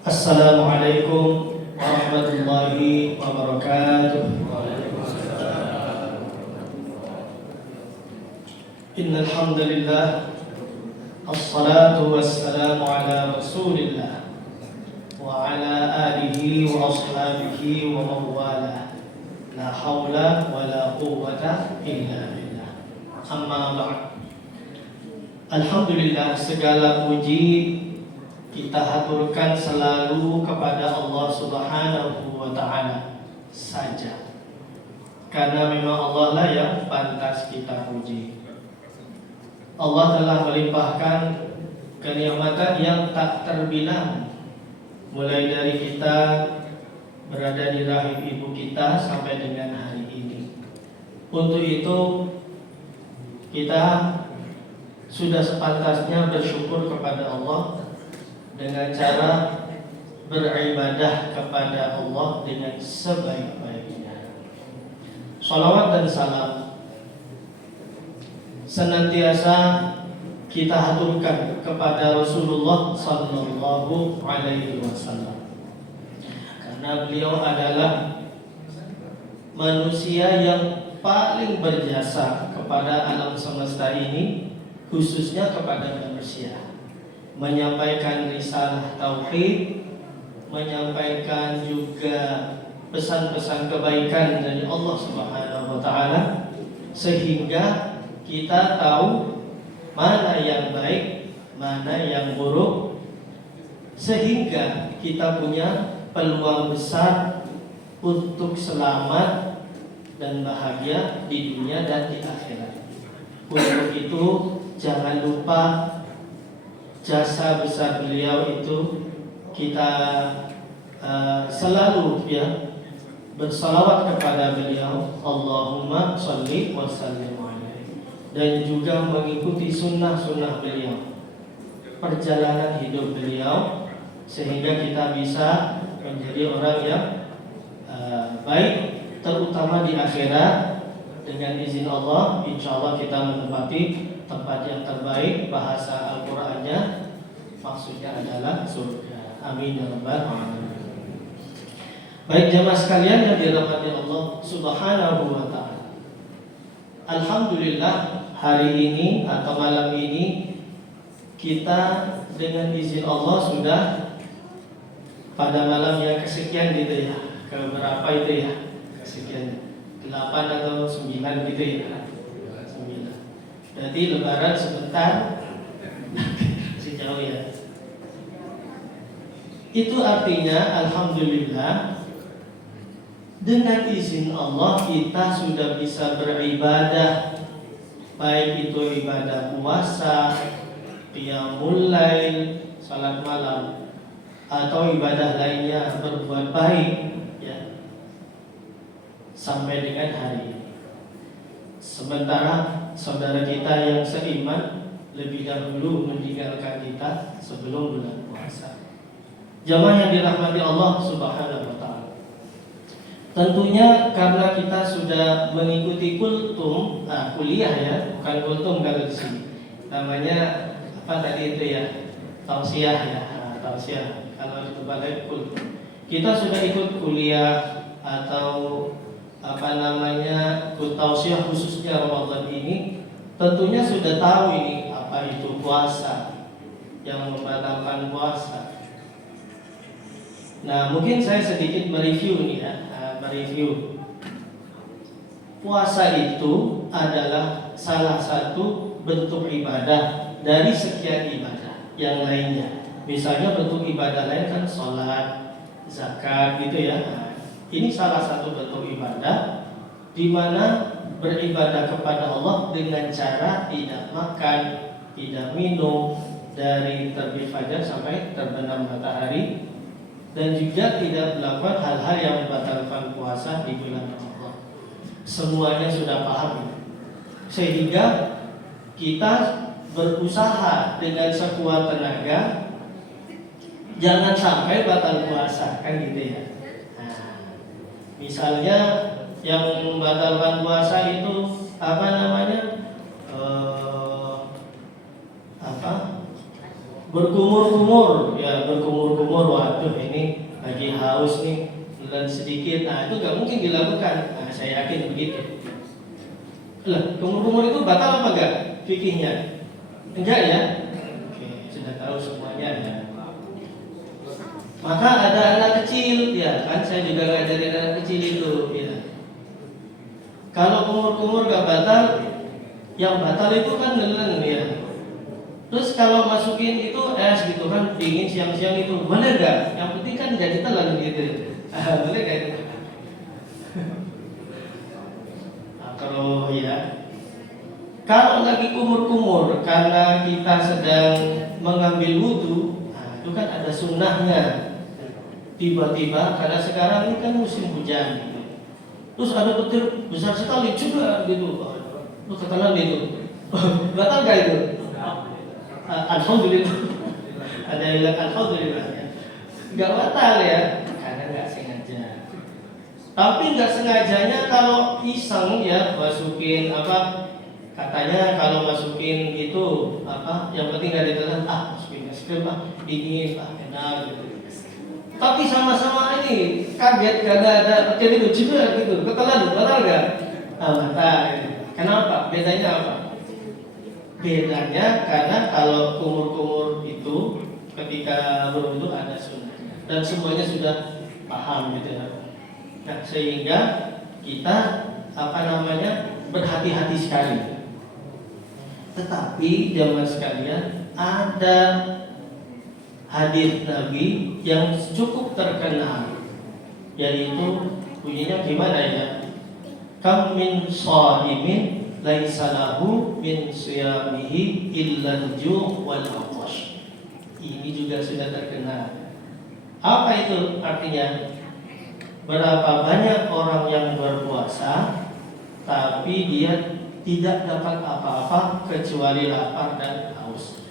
Assalamualaikum warahmatullahi wabarakatuh. Innal hamdalillah assalatu wassalamu ala Rasulillah wa ala alihi wa ashabihi wa mawala. La haula wa la quwwata illa billah. Amma ba'd. Alhamdulillah, segala puji kita haturkan selalu kepada Allah Subhanahu wa ta'ala saja, karena memang Allah lah yang pantas kita puji. Allah telah melimpahkan kenikmatan yang tak terbilang, mulai dari kita berada di rahim ibu kita sampai dengan hari ini. Untuk itu kita sudah sepantasnya bersyukur kepada Allah dengan cara beribadah kepada Allah dengan sebaik-baiknya. Shalawat dan salam senantiasa kita haturkan kepada Rasulullah sallallahu alaihi wasallam, karena beliau adalah manusia yang paling berjasa kepada alam semesta ini, khususnya kepada manusia, menyampaikan risalah tauhid, menyampaikan juga pesan-pesan kebaikan dari Allah Subhanahu wa taala, sehingga kita tahu mana yang baik, mana yang buruk, sehingga kita punya peluang besar untuk selamat dan bahagia di dunia dan di akhirat. Untuk itu jangan lupa jasa besar beliau itu, kita selalu bersalawat kepada beliau, Allahumma sholli wa sallim alaihi, dan juga mengikuti sunnah-sunnah beliau, perjalanan hidup beliau, sehingga kita bisa menjadi orang yang baik, terutama di akhirat. Dengan izin Allah, insya Allah kita menempati tempat yang terbaik. Bahasa Al-Qur'annya maksudnya adalah surga. Amin ya rabbal alamin. Baik jemaah sekalian yang dirahmati Allah Subhanahu wa ta'ala, alhamdulillah, hari ini atau malam ini kita dengan izin Allah sudah pada malam yang kesekian gitu ya. Keberapa itu ya? Kesekian, 8 atau 9 gitu ya. 9. Berarti lebaran sebentar sejauh ya. Itu artinya alhamdulillah, dengan izin Allah kita sudah bisa beribadah, baik itu ibadah puasa, qiyamul lail, salat malam, atau ibadah lainnya, berbuat baik ya, sampai dengan hari ini. Sementara saudara kita yang seiman lebih dahulu meninggalkan kita sebelum bulan puasa. Jamaah yang dirahmati Allah Subhanahu wa ta'ala, tentunya karena kita sudah mengikuti kultum, kuliah ya, bukan kultum kalau di sini. Namanya apa tadi itu ya? Tausiah ya, tausiah. Kalau di tempat lain kultum. Kita sudah ikut kuliah atau tausiah khususnya Ramadan ini, tentunya sudah tahu ini apa itu puasa, yang membatalkan puasa. Nah, mungkin saya sedikit mereview nih ya, mereview. Puasa itu adalah salah satu bentuk ibadah dari sekian ibadah yang lainnya. Misalnya bentuk ibadah lain kan sholat, zakat gitu ya. Nah, ini salah satu bentuk ibadah di mana beribadah kepada Allah dengan cara tidak makan, tidak minum dari terbit fajar sampai terbenam matahari, dan juga tidak melakukan hal-hal yang membatalkan puasa di bulan Ramadan. Semuanya sudah paham, sehingga kita berusaha dengan sekuat tenaga jangan sampai batal puasa, kan gitu ya. Nah, misalnya yang membatalkan puasa itu apa namanya? Berkumur-kumur, waduh haus nih, dan sedikit, itu nggak mungkin dilakukan. Saya yakin begitu. Lah, kumur-kumur itu batal apa enggak fikihnya? Enggak ya? Oke, sudah tahu semuanya ya. Maka ada anak kecil, ya kan? Saya juga ngajarin anak kecil itu. Ya. Kalau kumur-kumur gak batal, yang batal itu kan nelen ya. Terus kalau masukin itu es gitu kan, dingin siang-siang itu, boleh gak? Yang penting kan gak ditelan gitu. Boleh gak itu? Kalau ya, kalau lagi kumur-kumur karena kita sedang mengambil wudhu, itu kan ada sunnahnya. Tiba-tiba karena sekarang ini kan musim hujan gitu. Terus ada petir besar sekali juga gitu. Lu ketelan gitu. Batal gak itu? Alhamdulillah. Ada ilah alhamdulillah. Gak batal ya, karena gak sengaja. Tapi gak sengajanya kalau iseng ya masukin apa? Katanya kalau masukin itu apa? Yang penting gak ditelan. Masukin es krim dingin enak gitu. Tapi sama-sama ini kaget karena ada petir itu juga gitu. Ketelan batal gak? Batal. Kenapa? Bedanya apa? Bedanya karena kalau kumur-kumur itu ketika berwudu ada sunnah dan semuanya sudah paham gitu ya. Nah, sehingga kita berhati-hati sekali. Tetapi jamaah sekalian, ada hadis Nabi yang cukup terkenal, yaitu bunyinya gimana ya? Kam min shaimin laisa lahu min siyamihi illa al-ju' wal 'atash. Ini juga sudah terkenal. Apa itu artinya? Berapa banyak orang yang berpuasa tapi dia tidak dapat apa-apa kecuali lapar dan haus.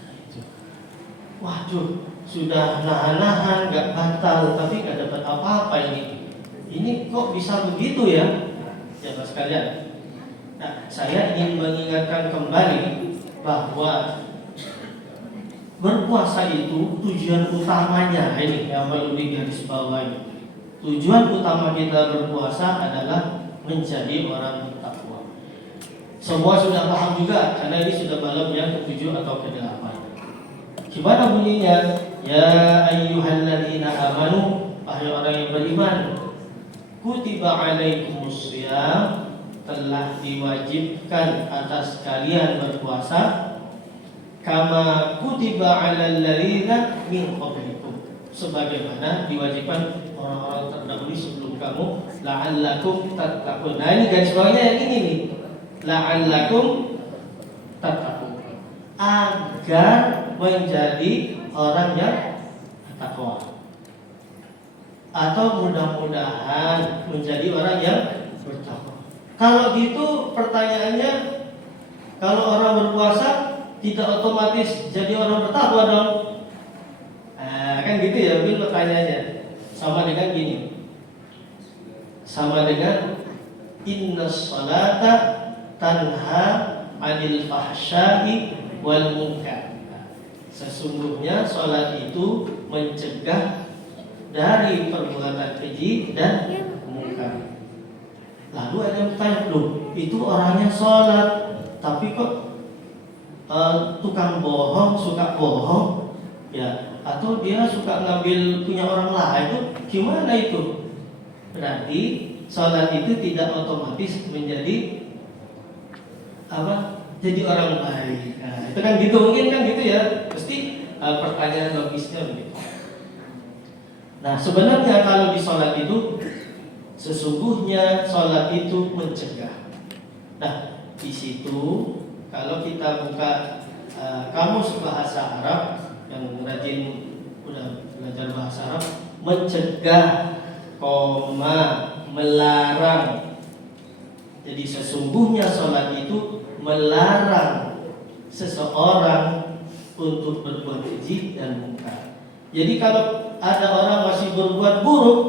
Waduh, sudah nahan-nahan gak batal tapi gak dapat apa-apa ini. Ini kok bisa begitu ya? Jamaah sekalian. Nah, saya ingin mengingatkan kembali bahwa berpuasa itu tujuan utamanya ini yang perlu digarisbawahi. Tujuan utama kita berpuasa adalah menjadi orang bertakwa. Semua sudah paham juga karena ini sudah malam yang ke-7 atau ke-8. Gimana bunyinya? Ya ayyuhalladzina amanu, wahai orang yang beriman, kutiba alaikumus shiyam, telah diwajibkan atas kalian berpuasa, kama kutiba alal ladzina min qablikum, sebagaimana diwajibkan orang-orang terdahulu sebelum kamu, la'allakum tattaqun. Nah, ini garis bawahnya yang ini nih. La'allakum tattaqun. Agar menjadi orang yang takwa. Atau mudah-mudahan menjadi orang yang bertakwa. Kalau gitu pertanyaannya, kalau orang berpuasa tidak otomatis jadi orang bertakwa dong? Kan gitu ya mungkin pertanyaannya. Sama dengan gini. Sama dengan innas salata tanha 'anil fahsya'i wal munkar. Sesungguhnya salat itu mencegah dari perbuatan keji dan munkar. Lalu ada yang bertanya, loh, itu orangnya sholat, tapi kok tukang bohong, suka bohong, ya? Atau dia suka ngambil punya orang lain, itu gimana itu? Berarti sholat itu tidak otomatis menjadi apa? Jadi orang baik. Nah, itu kan gitu, mungkin kan gitu ya. Pasti pertanyaan logisnya begitu. Nah, sebenarnya kalau di sholat itu, sesungguhnya sholat itu mencegah. Nah, di situ kalau kita buka kamus bahasa Arab yang rajin udah belajar bahasa Arab, mencegah, melarang. Jadi sesungguhnya sholat itu melarang seseorang untuk berbuat keji dan munkar. Jadi kalau ada orang masih berbuat buruk,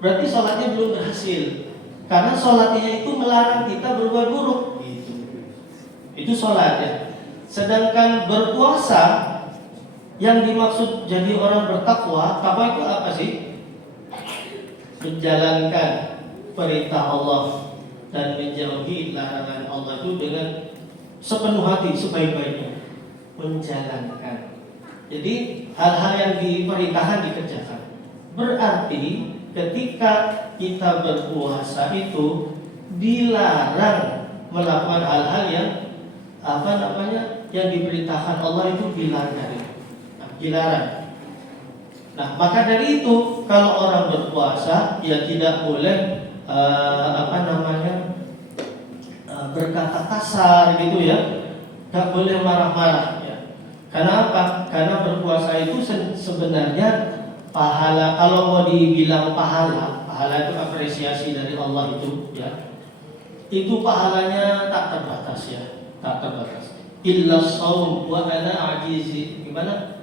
berarti sholatnya belum berhasil. Karena sholatnya itu melarang kita berbuat buruk. Itu sholatnya. Sedangkan berpuasa, yang dimaksud jadi orang bertakwa, takwa itu apa sih? menjalankan perintah Allah dan menjauhi larangan Allah itu dengan sepenuh hati, sebaik-baiknya menjalankan. Jadi hal-hal yang diperintahkan dikerjakan. Berarti ketika kita berpuasa itu dilarang melakukan hal-hal yang yang diperintahkan Allah itu dilarang. Dilarang. Nah, maka dari itu kalau orang berpuasa ya tidak boleh berkata kasar gitu ya, nggak boleh marah-marah ya. Karena apa? Karena berpuasa itu sebenarnya pahala, kalau mau dibilang pahala itu apresiasi dari Allah itu ya, itu pahalanya tak terbatas ya, tak terbatas. Illa shaum wa ana ajizi, gimana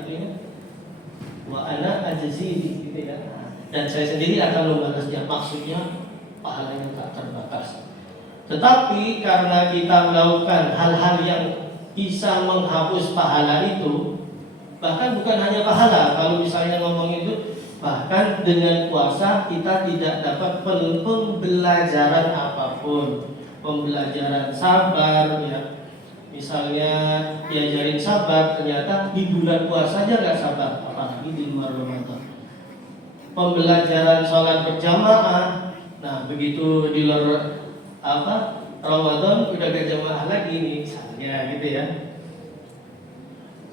itunya? Wa ana ajzi gitu ya. Dan saya sendiri akan membalasnya, maksudnya pahalanya tak terbatas. Tetapi karena kita melakukan hal-hal yang bisa menghapus pahala itu, bahkan bukan hanya pahala, kalau misalnya ngomong itu, bahkan dengan puasa kita tidak dapat pembelajaran apapun, pembelajaran sabar ya. Misalnya diajarin sabar, ternyata di bulan puasa aja nggak sabar, apalagi di luar Ramadan. Pembelajaran sholat berjamaah, nah begitu di luar Ramadan udah gak jamaah lagi nih, misalnya gitu ya.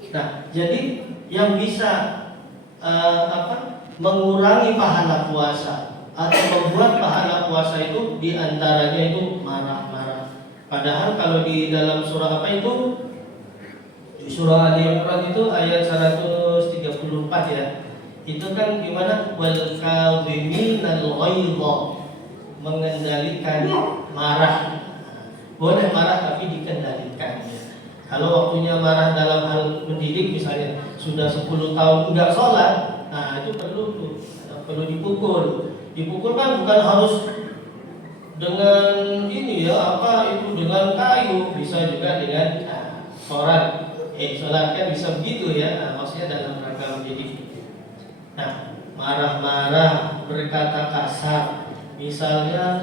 Nah, jadi yang bisa mengurangi pahala puasa atau membuat pahala puasa itu diantaranya itu marah-marah. Padahal kalau di dalam surah apa itu? Surah Ali Imran itu ayat 134 ya. Itu kan gimana? Wal kadhiminal ghaidha, mengendalikan marah. Boleh marah tapi dikendalikan ya. Kalau waktunya marah dalam hal mendidik misalnya sudah 10 tahun enggak sholat, nah itu perlu dipukul. Dipukul kan bukan harus dengan ini ya dengan kayu, bisa juga dengan sholat kan bisa begitu ya. Nah, maksudnya dalam rangka mendidik. Nah, marah-marah, berkata kasar, misalnya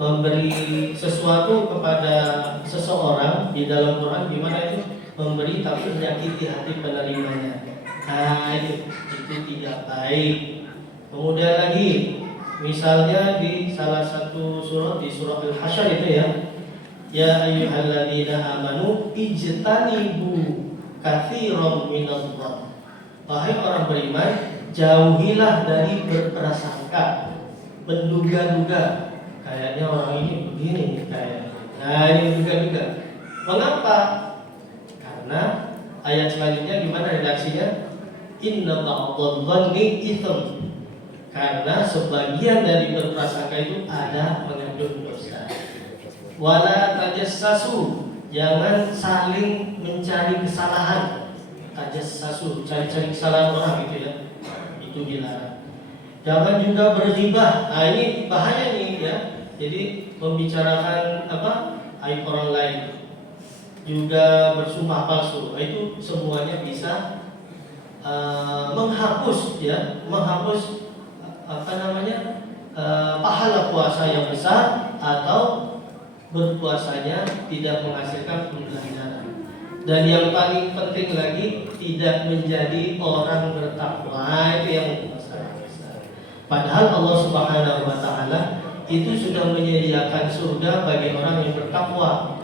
memberi sesuatu kepada seseorang di dalam Quran, gimana itu memberi tapi menyakiti hati penerimanya. Nah, itu tidak baik. Kemudian lagi, misalnya di salah satu surah, di surah Al-Hasyr itu ya ayyuhalladzina amanu ijtanibu katsiran minadh-dhann. Wahai orang beriman, jauhilah dari berprasangka, menduga-duga. Kayaknya orang ini begini kayaknya. Nah, ini menduga-duga. Mengapa? Karena ayat selanjutnya gimana redaksinya? Inna ba'dadh-dhanni itsm. Karena sebagian dari berprasangka itu ada mengandung dosa. Wala tajassasu, jangan saling mencari kesalahan. Tajassasu, cari-cari kesalahan orang gitu ya. Itu dilarang. Jangan juga berghibah. Nah, ini bahaya nih ya. Jadi membicarakan aib orang lain. Juga bersumpah palsu. Itu semuanya bisa menghapus pahala puasa yang besar atau berpuasanya tidak menghasilkan pembelajaran. Dan yang paling penting lagi, tidak menjadi orang bertakwa. Itu yang besar. Padahal Allah Subhanahu wa taala itu sudah menyediakan surga bagi orang yang bertakwa.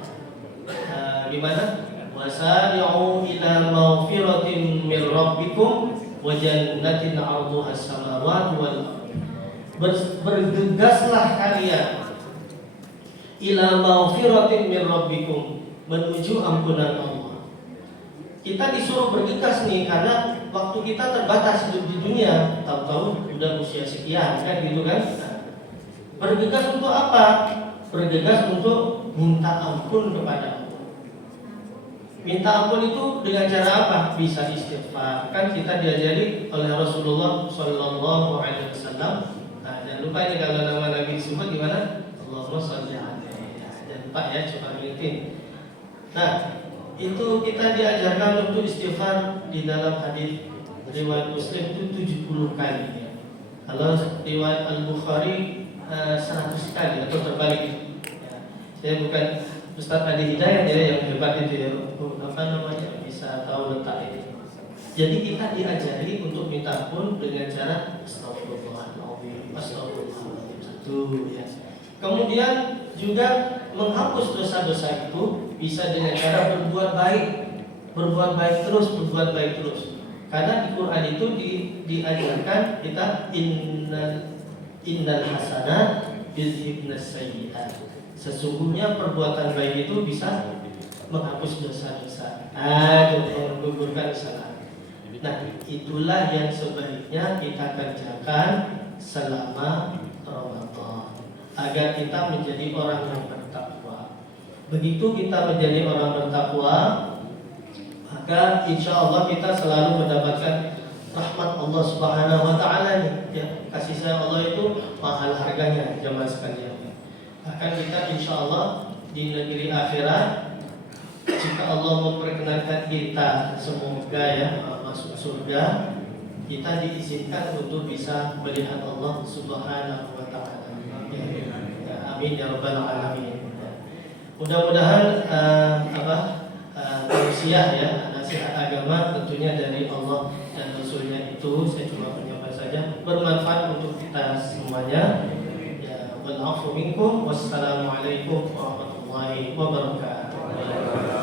Di mana? Wasari'u ila maghfiratin min rabbikum wa jannatin 'arduha as-samawati wal ardh. Bergegaslah kalian ila maghfiratin min rabbikum, menuju ampunan Allah. Kita disuruh bergegas nih karena waktu kita terbatas hidup di dunia, tahu-tahu udah usia sekian kan gitu kan. Bergegas untuk apa? Bergegas untuk minta ampun kepada Allah. Minta ampun itu dengan cara apa? Bisa istighfar. Kan kita diajari oleh Rasulullah Shallallahu Alaihi Wasallam. Nah, jangan lupa ini kalau nama Nabi disebut gimana? Allahumma sholli alaihi. Jangan lupa ya, coba ingetin. Nah, itu kita diajarkan untuk istighfar di dalam hadis riwayat Muslim itu 70 kali ya. Kalau riwayat Al-Bukhari 100 kali atau terbalik. Ya. Saya bukan Ustaz Adi Hidayat ya yang hebat itu ya. Apa namanya, bisa tahu letak ini. Jadi kita diajari untuk minta ampun dengan cara astagfirullahaladzim, astagfirullahaladzim. Satu ya. Kemudian juga menghapus dosa-dosa itu bisa dengan cara berbuat baik, berbuat baik terus, berbuat baik terus. Karena di Quran itu diajarkan kita innal hasanat yudhibnas sayyi'at. Sesungguhnya perbuatan baik itu bisa menghapus dosa-dosa. Menggugurkan kesalahan. Nah, itulah yang sebaiknya kita kerjakan selama Ramadan agar kita menjadi orang yang bertakwa. Begitu kita menjadi orang bertakwa, maka insya Allah kita selalu mendapatkan rahmat Allah Subhanahu Wa Taala nih. Ya, kasih sayang Allah itu mahal harganya, jemaah sekalian. Bahkan kita insya Allah di negeri akhirat, jika Allah memperkenankan kita semoga ya masuk surga, kita diizinkan untuk bisa melihat Allah Subhanahu Wa Taala. Ya, amin ya rabbal alamin. Mudah-mudahan tausiah ya, nasihat agama tentunya dari Allah dan Rasulnya itu saya cuma menyampaikan saja, bermanfaat untuk kita semuanya. Ya, wal afu minkum, wassalamualaikum warahmatullahi wabarakatuh.